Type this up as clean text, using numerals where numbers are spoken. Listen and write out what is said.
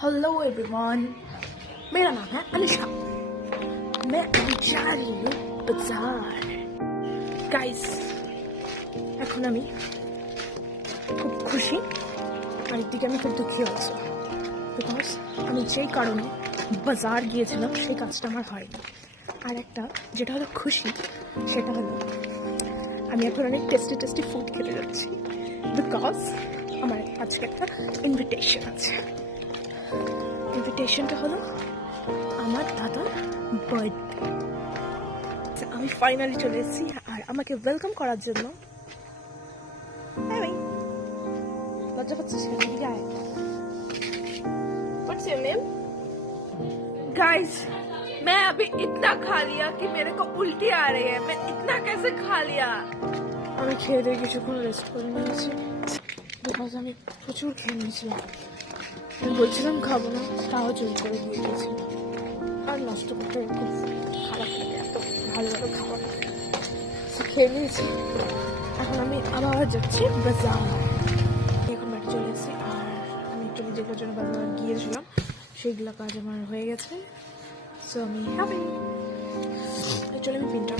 Hello everyone, मेरा नाम है अनिशा। मैं अभी जा रही हूँ बाजार। गाइस, এখন আমি খুব খুশি আর একদিকে আমি খুব দুঃখী আছি, বিকজ আমি যেই কারণে বাজার গিয়েছিলাম সেই কাজটা আমার হয়নি। আর একটা যেটা হলো খুশি, সেটা হলো আমি এখন অনেক টেস্টি ফুড খেতে যাচ্ছি, বিকজ আমার আজকে একটা ইনভিটেশন আছে। ইনভিটেশনটা হলো আমার দাদার বার্থডে। আমি ফাইনালি চলে এসেছি আর আমাকে ওয়েলকাম করার জন্য लज्जा बच्चे क्या है? What's your name? Guys, मैं अभी इतना खा लिया कि मेरे को उल्टी आ रही है। मैं इतना कैसे खा लिया? আমি খেয়ে দিয়ে কিছুক্ষণ রেস্ট করে নিয়েছি, বিকজ আমি প্রচুর খেয়ে নিয়েছিলাম। আমি বলছিলাম খাবো না, তাও জোর করে দিয়ে দিয়েছিলাম। আর নষ্ট করতে খুব খারাপ লাগে, এত ভালো ভালো খাবার খেয়ে নিয়েছি। এখন আমি আবার যাচ্ছি বাজার। এখন বাড়ি চলে এসেছি আর আমি একটু নিজের জন্য বাজার গিয়েছিলাম, সেইগুলো কাজ আমার হয়ে গেছে। সো আমি হ্যাপি। চলে আমি প্রিন্টার